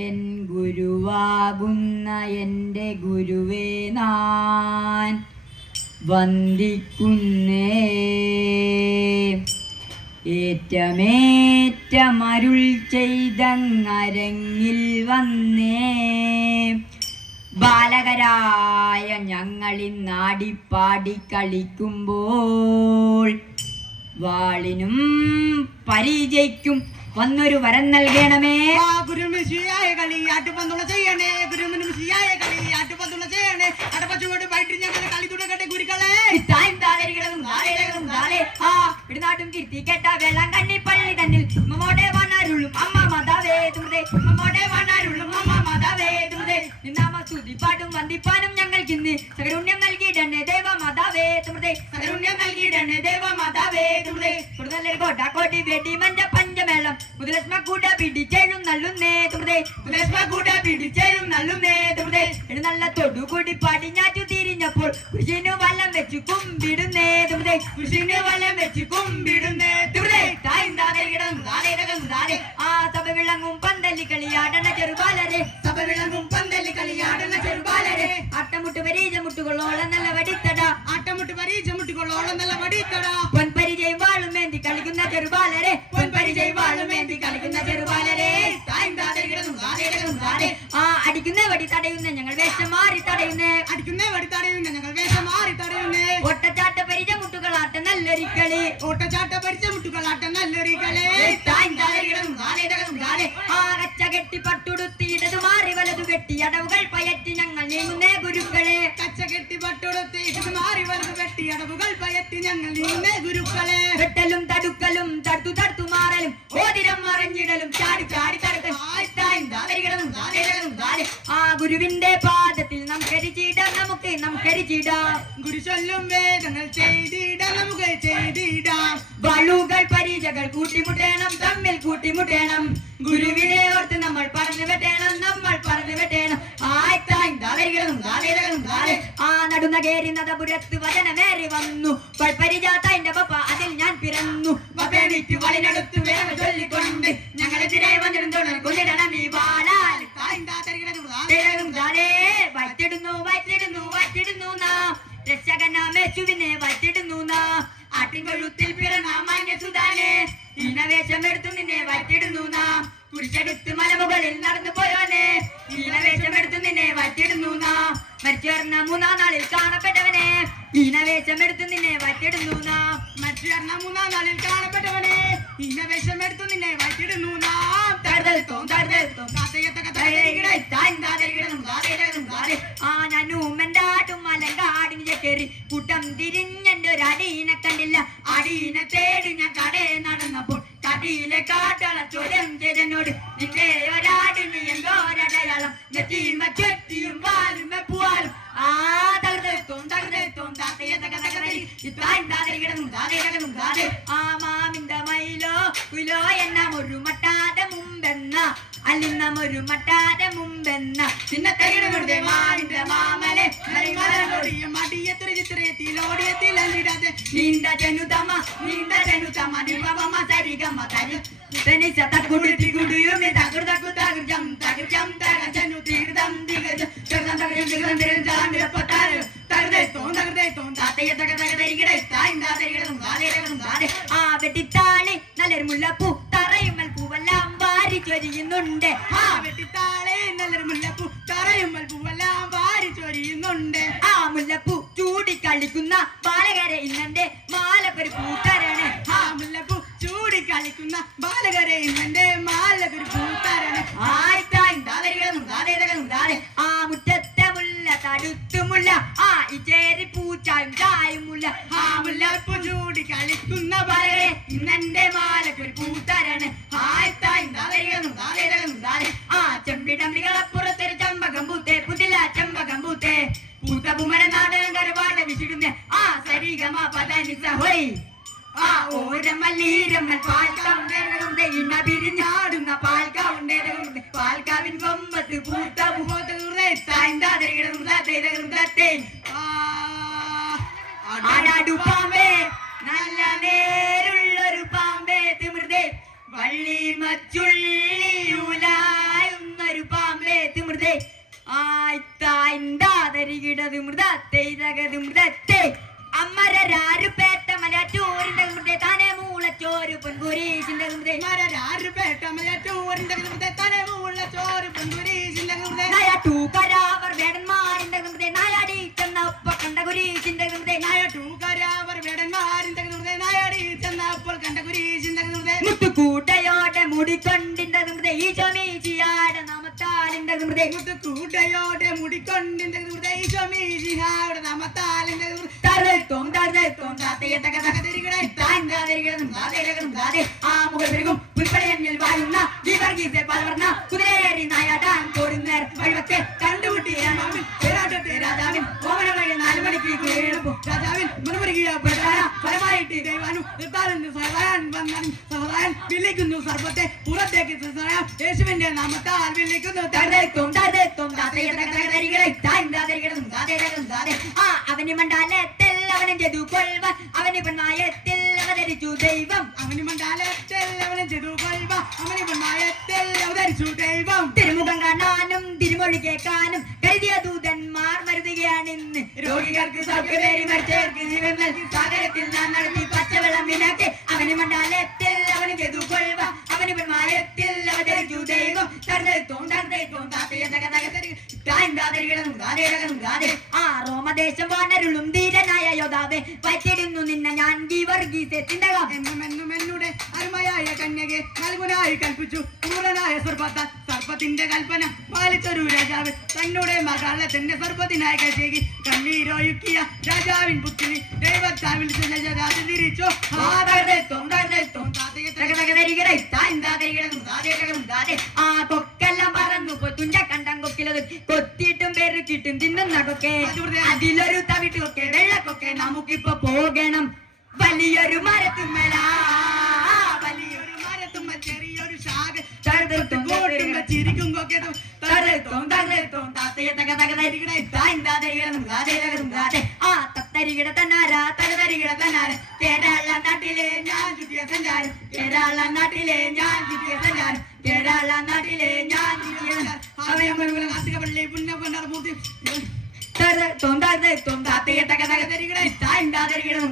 N ഗുരുവാകുന്ന എൻ്റെ ഗുരുവേ ഞാൻ വന്ദിക്കുന്നേ. ഏറ്റമേറ്റമരുൾ ചെയ്തങ്ങരങ്ങിൽ വന്നേ. ബാലകരായ ഞങ്ങളിന്നാടിപ്പാടി കളിക്കുമ്പോൾ വാളിനും പരിചയിക്കും വന്നൊരു വരം നൽകണമേ. ഗുരുമിശിയായ കളിയാട്ട് പന്തുള്ള ചെയ്യണേ. ഗുരുമിശിയായ കളിയാട്ട് പന്തുള്ള ചെയ്യണേ. അടപ്പച്ചുകൊണ്ട് വൈകിട്ട് ഞങ്ങൾ കളി തുടങ്ങട്ടെ ഗുരുക്കളെ. നാട്ടും കീർത്തി കേട്ട വെള്ളം കണ്ണി പള്ളി തന്നിൽ മമ്മോടെ വണ്ണാരുള്ളും അമ്മ മാതാവേ തുമതേ. മമ്മോടെ വണ്ണാരുള്ളും അമ്മ മാതാവേ തുമതേ. നിന്നാമ സ്തുതിപ്പാട്ടും വന്ദിപ്പാനും ഞങ്ങൾക്കിന്ന് സകരുണ്യം നൽകിയിടണേ ദേവ മാതാവേ തുമതേ. സകരുണ്യം നൽകിയിടണേ ദേവ മാതാവേ തുമതേ. കൂടുതലൊരു കോട്ടാക്കോട്ടി വെടി മഞ്ച പഞ്ചമേളം മുതലസ്മ കൂട്ട പിടിച്ചേഴും നല്ലുന്നേ തുമതേ. മുതലസ്മ കൂട്ട പിടിച്ചേഴും നല്ലുന്നേ തുമതേ. നല്ല തൊടുകൂടി പാടിഞ്ഞാറ്റു തിരിഞ്ഞപ്പോൾ കൃഷിനു വല്ലം വെച്ചു കുമ്പിടുന്നേ തുമതേ. കൃഷിനു വല്ലം വെച്ചു കുമ്പിടുന്നേ തുമതേ. ആ സഭ വിളങ്ങും പന്തല്ലി കളിയാടണ ചെറുപാലരെ. സഭ വിളങ്ങും പന്തല്ലി കളിയാടണ ചെറുപാലരെ. അട്ടമുട്ട് പരീജ മുട്ടുകളോളം നല്ല വടിത്തട. അട്ടമുട്ട് പരീജ മുട്ടുകളോളം നല്ല വടിത്തട. പൊൻപരിചയം വാളുമേന്തി കളിക്കുന്ന ചെറുപാലരെ. പൊൻപരിചയം വാളുമേന്തി കളിക്കുന്ന ചെറുപാലരെ. ആ അടിക്കുന്ന വടി തടയുന്ന ഞങ്ങൾ വേഷം മാറി തടയുന്നേ. അടിക്കുന്ന വടി തടയുന്ന ഞങ്ങൾ വേഷം മാറി തടയുന്നേ. ഒട്ടച്ചാട്ട പരിച മുട്ടുകളാട്ട നല്ലൊരിക്കളി. ഒട്ടച്ചാട്ട പരിച മുട്ടുകളാട്ട നല്ലൊരിക്കളി. ആ കച്ച കെട്ടി പട്ടുടുത്തി ഇടതു മാറി വലതു വെട്ടി അടവുകൾ പയറ്റി ഞങ്ങൾ നീങ്ങുന്നേ ഗുരുക്കളെ. കച്ച കെട്ടി പട്ടുടുത്തി ഇടതു മാറി വലതു വെട്ടി അടവുകൾ പയറ്റി ഞങ്ങൾ നീങ്ങുന്നേ ഗുരുക്കളെ. വെട്ടലും തടുക്കലും തടുത്തു തടുത്തു മാറലും ഓതിരം മറിഞ്ഞിടലും ചാടി ചാടി തടുത്ത് ആ ഗുരുവിന്റെ പാദത്തിൽ നാം കരിച്ചിടാം. നമുക്ക് നാം കരിച്ചിടാം. ഗുരു ചൊല്ലും വേദങ്ങൾ ചെയ്തിടാം. നമുക്ക് ചെയ്തിടാം. വാളുകൾ പരിചകൾ കൂട്ടിമുട്ടേണം. തമ്മിൽ കൂട്ടിമുട്ടേണം. ഗുരുവിനെ ഓർത്ത് നമ്മൾ പറഞ്ഞു വെട്ടേണം. നമ്മൾ പറഞ്ഞു വെട്ടേണം. ആ നടുനകേരി നദപുരത്ത് വചനമേറി വന്നു. പരിജാത്തന്റെ പപ്പ അതിൽ ഞാൻ പിറന്നു. പപ്പേണിക്ക് വളിനടുത്ത് വേഗം ചൊല്ലിക്കൊണ്ട് ഞങ്ങളെതിരെ വന്നിരുന്നോണം കൊല്ലിടണം ഈ വാളാൽ. വറ്റിടുന്നു വറ്റിടുന്നു വറ്റിടുന്നു നാം രക്ഷകനാമേശുവിനെ വറ്റിടുന്നു നാം. ആട്ടിൻകൊഴുത്തിൽ പിറന്ന മാന്യസുതാനെ ഈനവേഷമെടുത്തു നിന്നെ വറ്റിടുന്നു നാം. കുരിശെടുത്ത് മലമുകളിൽ നടന്നു പോയോനെ ഈനവേഷമെടുത്തു നിന്നെ വറ്റിടുന്നു നാം. മരിച്ചുവരണ മൂന്നാം നാളിൽ കാണപ്പെട്ടവനെ ഈനവേഷമെടുത്തു നിന്നെ വറ്റിടുന്നു നാം. മരിച്ചുവരണ മൂന്നാം നാളിൽ കാണപ്പെട്ടവനെ ഈനവേഷമെടുത്തു നിന്നെ വറ്റിടുന്നു നാം. ആ ഞാനും എന്റെ ആടും മലങ്കാടിന് ചേക്കേറി കൂട്ടം തിരിഞ്ഞെന്റെ ഒരു അടീനെ കണ്ടില്ല. അടീനെ തേടി ഞാൻ കടയെ നടന്നപ്പോൾ കടിയിലെ കാട്ടള ചോദ്യം ചെയ്തനോട് നിന്റെ ഒരാടിന് എന്തോ ഒരടയാളം നെറ്റിയും ചെത്തിയും പാലും വെപ്പുവാലും. ആ തകർത്തോം തകർത്തോം താത്തയെ തകതകതരി ആ മാമിന്റെ മയിലോ കുലോ എന്ന ഒരു മട്ടാതെ മുമ്പെന്ന അല്ലിന്നമൊരു മട്ടാതെ മുമ്പെന്ന ചിന്നത്തകിട മാവിന്റെ മാമലെ മടിയത്തിരി ചിത്രയത്തിലോടിയത്തിലിടാതെ നീണ്ട ജനുതമ നീണ്ട ജനുതമ നിവമ സരിഗമ തരു തനിച്ച തക്കുടി കുടിയുമി തകർ തകു തകർജം തകർജം തകജനു തീർദം ദിഗജ തകർദം തകർജം ദിഗജം ദിഗജം നിരപ്പത്താര തകർദേത്തോം താത്തയെ തകതകതരികിട തായിന്താതരികിടതും ഗാദേരകതും ഗാദേ. ആ വെട്ടിത്താളി നല്ലൊരു മുല്ലപ്പൂ തറയുമ്മൽ പൂവെല്ലാം വാരി ചൊരിയുന്നുണ്ട്. ആ വെട്ടിത്താളി നല്ലൊരു മുല്ലപ്പൂ തറയുമ്മൽ പൂവെല്ലാം വാരി ചൊരിയുന്നുണ്ട്. ആ മുല്ലപ്പൂ ചൂടിക്കളിക്കുന്ന ബാലകരെ ഇന്നെന്റെ മാലക്കൊരു പൂത്തരാണ്. ആ മുല്ലപ്പൂ ചൂടിക്കളിക്കുന്ന ബാലകരെ ഇന്നെന്റെ മാലക്കൊരു പൂത്തരാണ്. ആയിത്തായിന്താതരികിടതും ഗാദേരകതും ഗാദേ. ആ മുറ്റത്തെ മുല്ല തടുത്തുമുല്ല ആ ഇച്ചേരി പൂച്ചായും ചായുമുല്ല. ആ മുല്ലപ്പൂ ചൂടി കളിക്കുന്ന ബാലകരെ ഇന്നെന്റെ മാലക്കൊരു പൂത്തരാണ്. ആ ചെമ്പിടമ്പികളപ്പുറത്തൊരു ചമ്പകം പൂത്തേ പുതില ചമ്പകം പൂത്തേ പൂത്ത പൂമര നാടകം കരുവാട വിശിടുന്നേ. ആ സരിഗമ പദനിസ ഹോയ്. ആ ഓരമല്ലീരമ്മൽ പാൽക്കാവുണ്ടേ ഇന്ന പിരിഞ്ഞാടുന്ന പാൽക്കാവുണ്ടേ പാൽക്കാവിൻ കൊമ്പത്ത് പൂത്ത ആടാടു പാമ്പേ നല്ല നേരുള്ളൊരു പാമ്പേ തിമിർദേ തരികിടത് മൃദത്തെ തകത് മൃദത്തെ അമ്മരാരു പേട്ട മലച്ചോറിന്റെ മൃദേ താനെ മൂളച്ചോറ് പൊൻകുരീശിന്റെ മൃദേ മരരാറുപേട്ട മലയാറ്റൂരിന്റെ കൃതേ തലമുള്ള ചോറ് പൊൻകുരീശിന്റെ കൃതേ നായാട്ടൂക്കരാവർ വേടന്മാരിന്റെ മൃദേ നായാടി ചെന്നപ്പ കണ്ട കുരീശിന്റെ മൃദേ നായട്ടൂക്കരാവർ വേടന്മാരിന്റെ കൃതേ നായടി ചെന്നപ്പോൾ കണ്ട കുരീശിന്റെ കൃതേ മുത്തുകൂട്ടയോടെ മുടിക്കൊണ്ടിന്റെ മൃദേ ഈ ചമീച്ചിയാടെ നാമത്താലിന്റെ മൃദേ കൂട്ടയോടെ മുടിക്കൊണ്ടിന്റെ കൃതേ ഈശോമീശിഹായുടെ നാമത്താലിന്റെ കൃതേ തരത്തോം തരത്തോം താത്തയെ തക തക തിരികടേ താങ്ക തിരികടം താതേരകം താതേ ആ മുകൾ പെരുകും പുൽപ്പടയന്നിൽ വാഴുന്ന വിവർഗീസെ പലവർണ്ണ കുതിരയേറി നായാടാൻ കോരുന്നേർ വഴിവത്തെ കണ്ടുമുട്ടിയ മാമിൻ പേരാട്ടത്തെ രാജാവിൻ ഓമന വഴി 4 മണിക്ക് കുതിരയെടുപ്പും രാജാവിൻ മുൻപൊരുകിയ പ്രധാന ഫലമായിട്ട് ദൈവാനും നിർത്താലെന്ന് സഹായൻ വന്നാനും സഹായൻ വിളിക്കുന്നു സർപ്പത്തെ പുറത്തേക്ക് സഹായം യേശുവിന്റെ നാമത്താൽ വിളിക്കുന്നു തരത്തോം തരത്തോം താത്തയെ തക തക തിരികടേ താങ്ക തിരികടം താതേരകം താതേ ആ അവന് മണ്ഡാലത്തിൽ അവനെ ചെയ്തു കൊൽവൻ അവന് പെൺമായത്തിൽ അവതരിച്ചു ദൈവം അവന് മണ്ഡാലത്തിൽ അവനെ ചെയ്തു കൊൽവ അവന് പെൺമായത്തിൽ അവതരിച്ചു ദൈവം തിരുമുഖം കാണാനും തിരുമൊഴി കേൾക്കാനും കരുതിയ ദൂതന്മാർ മരുതുകയാണിന്ന് രോഗികൾക്ക് സൗഖ്യമേറി മരിച്ചവർക്ക് ജീവൻ നൽകി സാഗരത്തിൽ ഞാൻ നടത്തി പച്ചവെള്ളം വിനാക്കി അവന് മണ്ഡാലത്തിൽ അവന് ചെയ്തു കൊൽവ അവന് പെൺമായത്തിൽ അവതരിച്ചു ദൈവം തരത്തോം താത്തയെ തക തക ആ റോമദേശം വാണരുളും ധീരനായ യോധാവേ പറ്റിടുന്നു നിന്നെ ഞാൻ ഗീവർഗീസെ തിണ്ടകം എന്നും എന്നുടെ അരുമയായ കന്യകെ നൽകുനായി കൽപ്പിച്ചു ക്രൂരനായ സർപ്പത്താൽ സർപ്പത്തിന്റെ കൽപ്പന പാലിച്ചൊരു രാജാവ് തന്നോടെ മകളെ തന്നെ സർപ്പത്തിനായി കശേകി കണ്ണീരൊഴുക്കിയ രാജാവിൻ പുത്രി ദൈവത്താൽ വിളിച്ചു രാജാവ് തിരിച്ചു ആ കൊക്കെല്ലാം പറന്നു തുഞ്ച കണ്ടം കൊക്കിലത് കൊത്തിയിട്ടും പെരുക്കിട്ടും തിന്നുന്ന കൊക്കെ അതിലൊരു തവിട്ടൊക്കെ വെള്ളക്കൊക്കെ നമുക്കിപ്പോ പോകണം വലിയൊരു മരത്തുമ്മല വലിയൊരു മരത്തുമ്മ ചെറിയൊരു ശാഖ തഴുതും ചിരിക്കും കൊക്കെ ആ തത്തരികിട തന്നാര തകതരികിട തന്നാര കേരള നാട്ടിലെ ഞാൻ ചുറ്റിയ സഞ്ചാരം കേരള നാട്ടിലെ ഞാൻ ചുറ്റിയ സഞ്ചാരം കേരള നാട്ടിലെ ഞാൻ ചുറ്റിയ പള്ളി പുന്നപ്പൂർത്തി താത്തയെ തക തക തരികിട താഴ്ത്താതിരികിടും